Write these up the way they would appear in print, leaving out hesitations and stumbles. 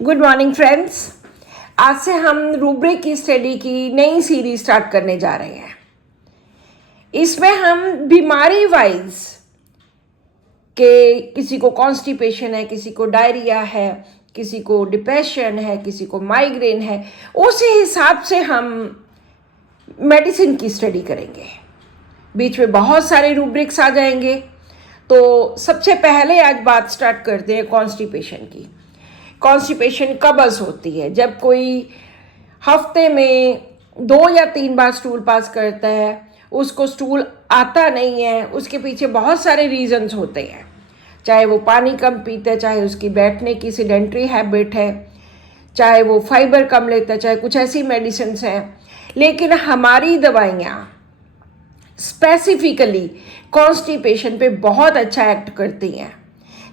Good morning friends. आज से हम रूब्रिक की स्टडी की नई सीरीज स्टार्ट करने जा रहे हैं। इसमें हम बीमारी वाइज के किसी को कॉन्स्टिपेशन है, किसी को डायरिया है, किसी को डिप्रेशन है, किसी को माइग्रेन है, उसी हिसाब से हम मेडिसिन की स्टडी करेंगे। बीच में बहुत सारे रूब्रिक्स आ जाएंगे। तो सबसे पहले आज बात स्टार्ट करते हैं कॉन्स्टिपेशन की। कॉन्स्टिपेशन कब्ज़ होती है जब कोई हफ्ते में 2 या 3 बार स्टूल पास करता है, उसको स्टूल आता नहीं है। उसके पीछे बहुत सारे रीजंस होते हैं, चाहे वो पानी कम पीता है, चाहे उसकी बैठने की सीडेंटरी हैबिट है, चाहे वो फाइबर कम लेता है, चाहे कुछ ऐसी मेडिसिन हैं। लेकिन हमारी दवाइयाँ स्पेसिफिकली कॉन्स्टिपेशन पे बहुत अच्छा एक्ट करती हैं।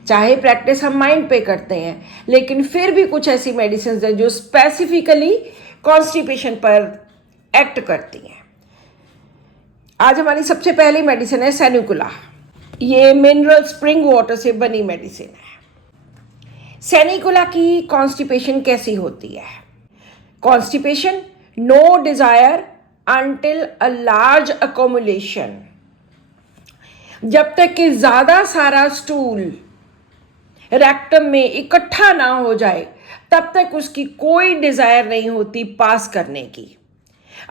चाहे प्रैक्टिस हम माइंड पे करते हैं, लेकिन फिर भी कुछ ऐसी मेडिसिन हैं जो स्पेसिफिकली कॉन्स्टिपेशन पर एक्ट करती हैं। आज हमारी सबसे पहली मेडिसिन है सेनिकुला। ये मिनरल स्प्रिंग वाटर से बनी मेडिसिन है। सेनिकुला की कॉन्स्टिपेशन कैसी होती है? Constipation, no desire until a large accumulation. जब तक कि ज़्यादा सारा स्टूल रेक्टम में इकट्ठा ना हो जाए तब तक उसकी कोई डिजायर नहीं होती पास करने की।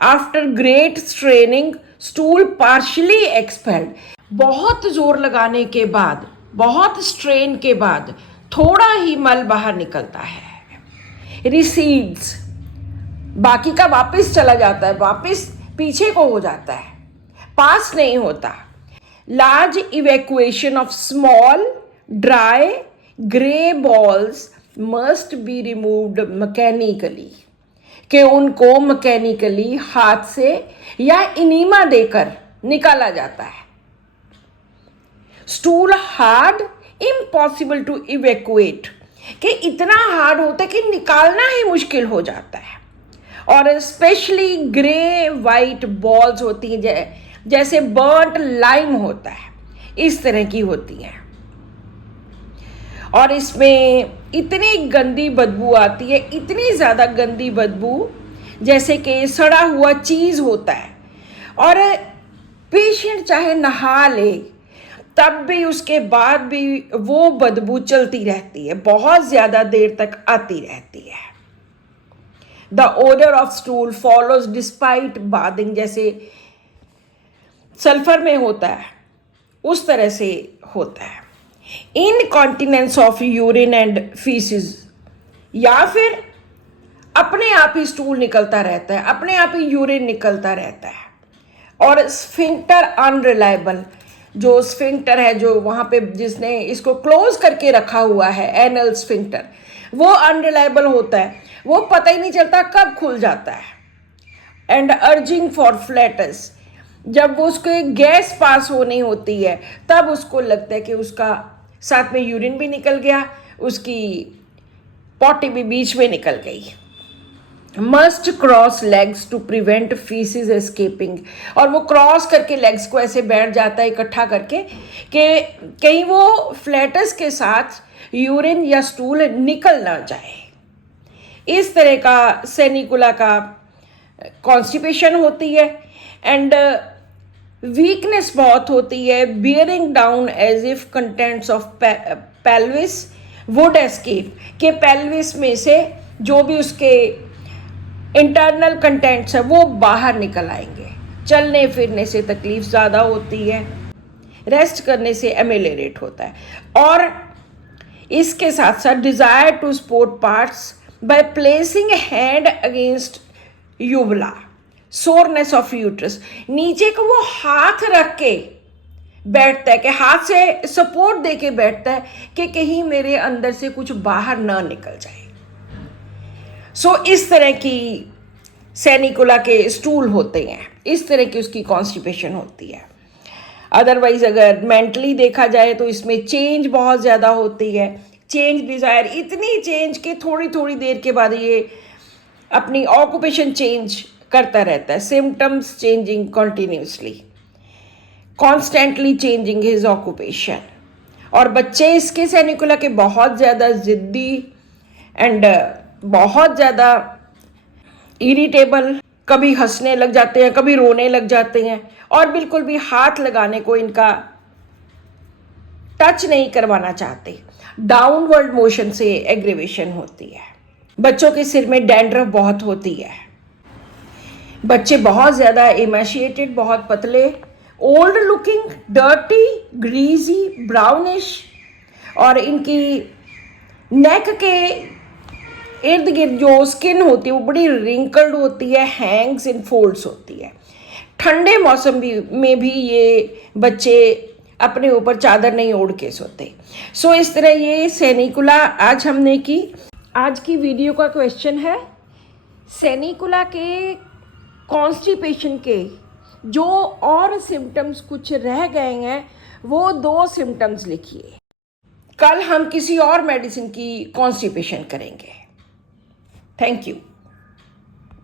After great straining stool partially expelled. बहुत जोर लगाने के बाद, बहुत स्ट्रेन के बाद थोड़ा ही मल बाहर निकलता है, रिसीड्स, बाकी का वापस चला जाता है, वापस पीछे को हो जाता है, पास नहीं होता। Large evacuation of small dry grey balls must be removed mechanically, कि उनको मैकेनिकली हाथ से या इनीमा देकर निकाला जाता है। Stool hard impossible to evacuate, कि इतना हार्ड होता है कि निकालना ही मुश्किल हो जाता है। और स्पेशली ग्रे वाइट बॉल्स होती हैं, जैसे बर्nt लाइम होता है, इस तरह की होती हैं। और इसमें इतनी गंदी बदबू आती है, इतनी ज़्यादा गंदी बदबू, जैसे कि सड़ा हुआ चीज़ होता है। और पेशेंट चाहे नहा ले तब भी उसके बाद भी वो बदबू चलती रहती है, बहुत ज़्यादा देर तक आती रहती है। The odour of stool follows despite bathing, जैसे सल्फर में होता है उस तरह से होता है। Incontinence of urine and faeces, या फिर अपने आप ही स्टूल निकलता रहता है, अपने आप ही यूरिन निकलता रहता है। और स्फिंक्टर अनरिलायबल, जो स्फिंक्टर है जो वहाँ पे जिसने इसको क्लोज करके रखा हुआ है, एनल स्फिंक्टर, वो अनरिलायबल होता है, वो पता ही नहीं चलता कब खुल जाता है। एंड अर्जिंग फॉर फ्लैटस, जब वो उसको एक गैस पास होनी होती है तब उसको लगता है कि उसका साथ में यूरिन भी निकल गया, उसकी पॉटी भी बीच में निकल गई। Must cross legs to prevent faeces escaping, और वो क्रॉस करके लेग्स को ऐसे बैठ जाता है इकट्ठा करके कि कहीं वो फ्लैटस के साथ यूरिन या स्टूल निकल ना जाए। इस तरह का सेनिकुला का कॉन्स्टिपेशन होती है। एंड वीकनेस बहुत होती है, bearing down as if contents of pelvis would escape, के पेल्विस में से जो भी उसके इंटरनल कंटेंट्स है वो बाहर निकल आएंगे। चलने फिरने से तकलीफ ज़्यादा होती है, रेस्ट करने से एमेलेरेट होता है। और इसके साथ साथ desire to support parts by placing hand against यूबला, सोरनेस ऑफ यूट्रस, नीचे को वो हाथ रख के बैठता है, कि हाथ से सपोर्ट दे के बैठता है कि कहीं मेरे अंदर से कुछ बाहर ना निकल जाए। सो इस तरह की सेनिकुला के स्टूल होते हैं, इस तरह की उसकी कॉन्स्टिपेशन होती है। अदरवाइज अगर मेंटली देखा जाए तो इसमें चेंज बहुत ज़्यादा होती है, चेंज डिज़ायर, इतनी चेंज कि थोड़ी थोड़ी देर के बाद ये अपनी ऑक्यूपेशन चेंज करता रहता है, symptoms changing continuously, constantly changing his occupation. और बच्चे इसके सेनिकुला के बहुत ज़्यादा ज़िद्दी एंड बहुत ज़्यादा इरिटेबल, कभी हंसने लग जाते हैं, कभी रोने लग जाते हैं, और बिल्कुल भी हाथ लगाने को इनका टच नहीं करवाना चाहते। डाउनवर्ड मोशन से एग्रीवेशन होती है। बच्चों के सिर में डैंड्रफ बहुत होती है। बच्चे बहुत ज़्यादा इमेशिएटेड, बहुत पतले, old looking, dirty, greasy, brownish, और इनकी नेक के इर्द गिर्द जो स्किन होती है वो बड़ी रिंकल्ड होती है, हैंग्स इन फोल्ड्स होती है। ठंडे मौसम में भी ये बच्चे अपने ऊपर चादर नहीं ओढ़ के सोते। सो इस तरह ये सेनिकुला आज हमने की। आज की वीडियो का क्वेश्चन है, सेनिकुला के कॉन्स्टिपेशन के जो और सिम्टम्स कुछ रह गए हैं वो 2 सिम्टम्स लिखिए। कल हम किसी और मेडिसिन की कॉन्स्टिपेशन करेंगे। Thank you.